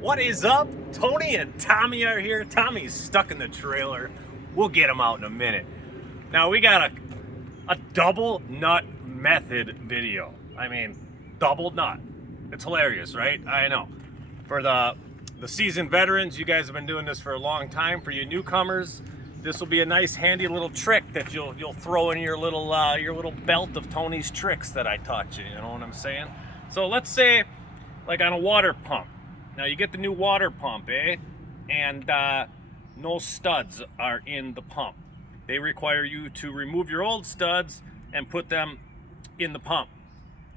What is up? Tony and Tommy are here. Tommy's stuck in the trailer. We'll get him out in a minute. Now we got a double nut method video. I mean, double nut. It's hilarious, right? I know. For the seasoned veterans, you guys have been doing this for a long time. For you newcomers, this will be a nice handy little trick that you'll throw in your little belt of Tony's tricks that I taught you. You know what I'm saying? So let's say, like on a water pump. Now you get the new water pump, and no studs are in the pump. They require you to remove your old studs and put them in the pump.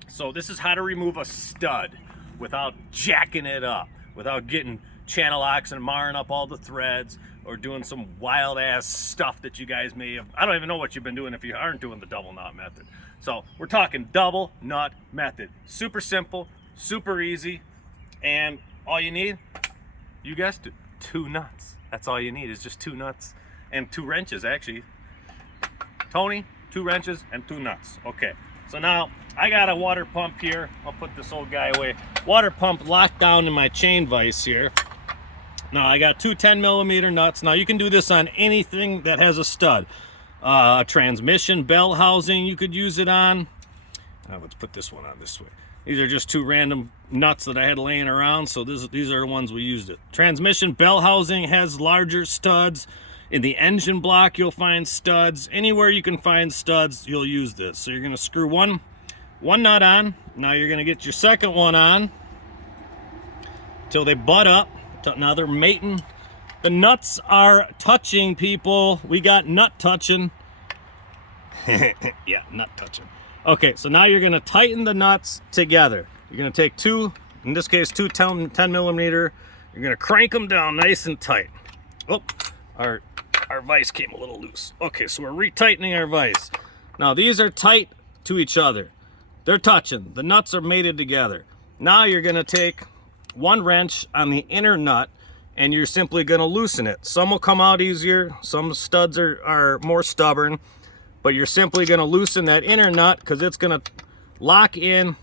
So this is how to remove a stud without jacking it up, without getting channel locks and marring up all the threads or doing some wild ass stuff that you guys may have. I don't even know what you've been doing if you aren't doing the double nut method. So we're talking double nut method. Super simple, super easy, and all you need, you guessed it, 2 nuts. That's all you need is just 2 nuts and 2 wrenches actually. Tony, 2 wrenches and 2 nuts. Okay, so now I got a water pump here. I'll put this old guy away. Water pump locked down in my chain vise here. Now I got 2 10mm nuts. Now you can do this on anything that has a stud. A transmission bell housing you could use it on. Let's put this one on this way. These are just 2 random nuts that I had laying around, so these are the ones we used it. Transmission bell housing has larger studs. In the engine block, you'll find studs. Anywhere you can find studs, you'll use this. So you're gonna screw one nut on. Now you're gonna get your second one on till they butt up. Now they're mating. The nuts are touching, people. We got nut touching. Yeah, nut touching. Okay, so now you're gonna tighten the nuts together. You're gonna take 2, in this case, 2 10mm. You're gonna crank them down nice and tight. Oh, our vise came a little loose. Okay, so we're retightening our vise. Now these are tight to each other. They're touching. The nuts are mated together. Now you're gonna take 1 wrench on the inner nut and you're simply gonna loosen it. Some will come out easier. Some studs are more stubborn. But you're simply going to loosen that inner nut because it's going to lock in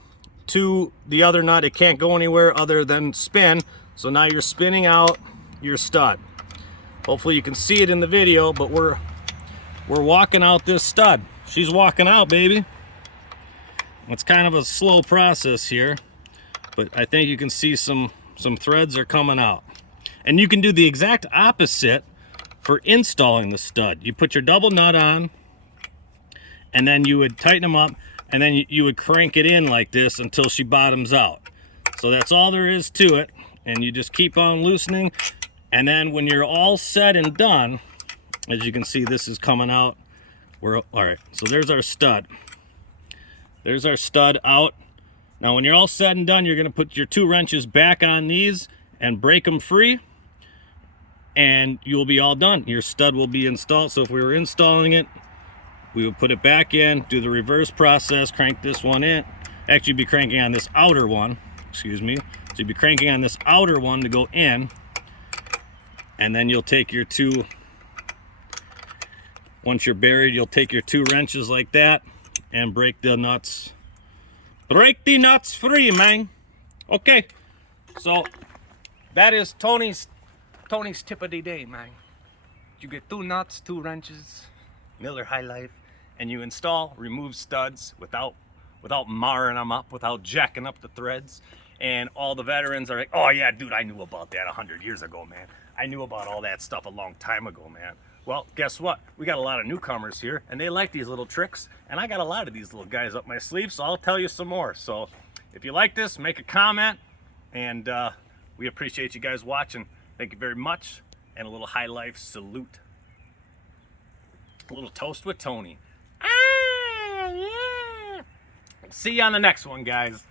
to the other nut. It can't go anywhere other than spin. So now you're spinning out your stud. Hopefully you can see it in the video, but we're walking out this stud. She's walking out, baby. It's kind of a slow process here, but I think you can see some threads are coming out. And you can do the exact opposite for installing the stud. You put your double nut on, and then you would tighten them up, and then you would crank it in like this until she bottoms out. So that's all there is to it, and you just keep on loosening, and then when you're all said and done, as you can see, this is coming out. All right, so there's our stud. There's our stud out. Now when you're all said and done, you're gonna put your 2 wrenches back on these and break them free, and you'll be all done. Your stud will be installed. So if we were installing it, we would put it back in, do the reverse process, crank this one in. Actually, you'd be cranking on this outer one, excuse me. So you'd be cranking on this outer one to go in, and then you'll take your 2, once you're buried, you'll take your 2 wrenches like that and break the nuts. Break the nuts free, man. Okay, so that is Tony's tip of the day, man. You get 2 nuts, 2 wrenches, Miller High Life, and you install, remove studs without marring them up, without jacking up the threads. And all the veterans are like, oh yeah, dude, I knew about that 100 years ago, man. I knew about all that stuff a long time ago, man. Well, guess what? We got a lot of newcomers here, and they like these little tricks, and I got a lot of these little guys up my sleeve, so I'll tell you some more. So if you like this, make a comment, and we appreciate you guys watching. Thank you very much, and a little High Life salute. A little toast with Tony. Ah, yeah. See you on the next one, guys.